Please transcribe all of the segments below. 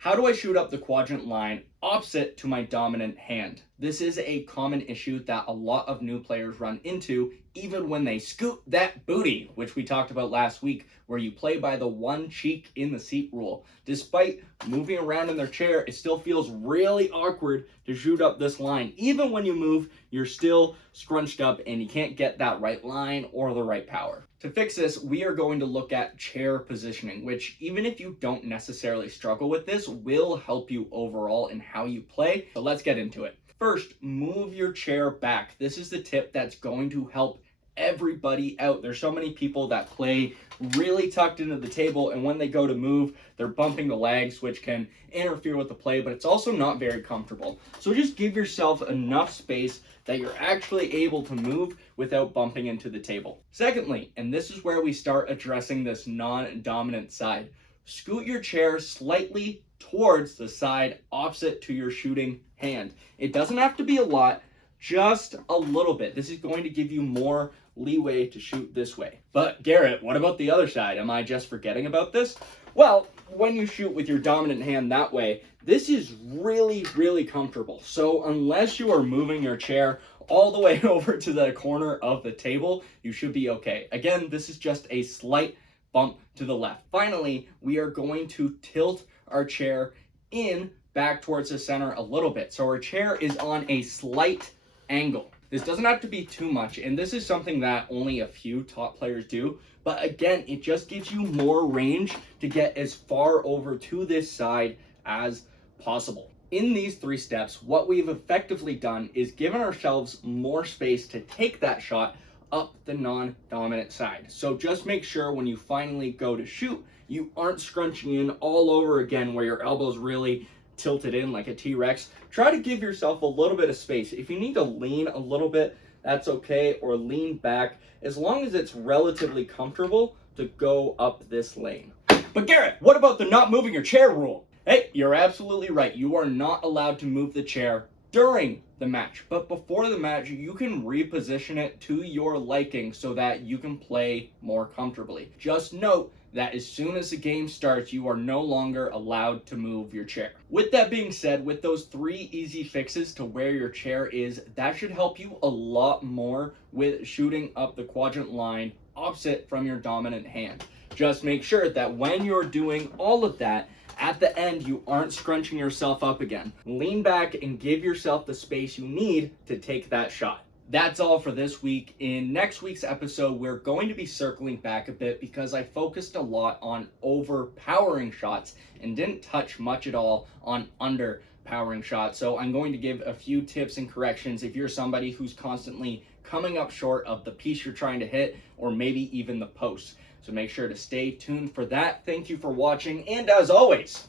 How do I shoot up the quadrant line opposite to my dominant hand? This is a common issue that a lot of new players run into even when they scoot that booty, which we talked about last week, where you play by the one cheek in the seat rule. Despite moving around in their chair, it still feels really awkward to shoot up this line. Even when you move, you're still scrunched up and you can't get that right line or the right power. To fix this, we are going to look at chair positioning, which even if you don't necessarily struggle with this, will help you overall in how you play. So let's get into it. First, move your chair back. This is the tip that's going to help everybody out. There's so many people that play really tucked into the table, and when they go to move, they're bumping the legs, which can interfere with the play, but it's also not very comfortable. So just give yourself enough space that you're actually able to move without bumping into the table. Secondly, and this is where we start addressing this non-dominant side, scoot your chair slightly towards the side opposite to your shooting hand. It doesn't have to be a lot, just a little bit. This is going to give you more leeway to shoot this way. But Garrett, what about the other side? Am I just forgetting about this? Well, when you shoot with your dominant hand that way, this is really, really comfortable. So unless you are moving your chair all the way over to the corner of the table, you should be okay. Again, this is just a slight bump to the left. Finally, we are going to tilt our chair in back towards the center a little bit. So our chair is on a slight angle. This doesn't have to be too much, and this is something that only a few top players do, but again, it just gives you more range to get as far over to this side as possible. In these 3 steps, what we've effectively done is given ourselves more space to take that shot up the non-dominant side. So just make sure when you finally go to shoot, you aren't scrunching in all over again where your elbow's really tilted in like a T-Rex. Try to give yourself a little bit of space. If you need to lean a little bit, that's okay, or lean back, as long as it's relatively comfortable to go up this lane. But Garrett, what about the not moving your chair rule? Hey, you're absolutely right. You are not allowed to move the chair during the match, but before the match, you can reposition it to your liking so that you can play more comfortably. Just note that as soon as the game starts, you are no longer allowed to move your chair. With that being said, with those 3 easy fixes to where your chair is, that should help you a lot more with shooting up the quadrant line opposite from your dominant hand. Just make sure that when you're doing all of that, at the end, you aren't scrunching yourself up again. Lean back and give yourself the space you need to take that shot. That's all for this week. In next week's episode, we're going to be circling back a bit because I focused a lot on overpowering shots and didn't touch much at all on underpowering shots. So I'm going to give a few tips and corrections if you're somebody who's constantly coming up short of the piece you're trying to hit, or maybe even the post. So make sure to stay tuned for that. Thank you for watching, and as always,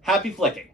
happy flicking.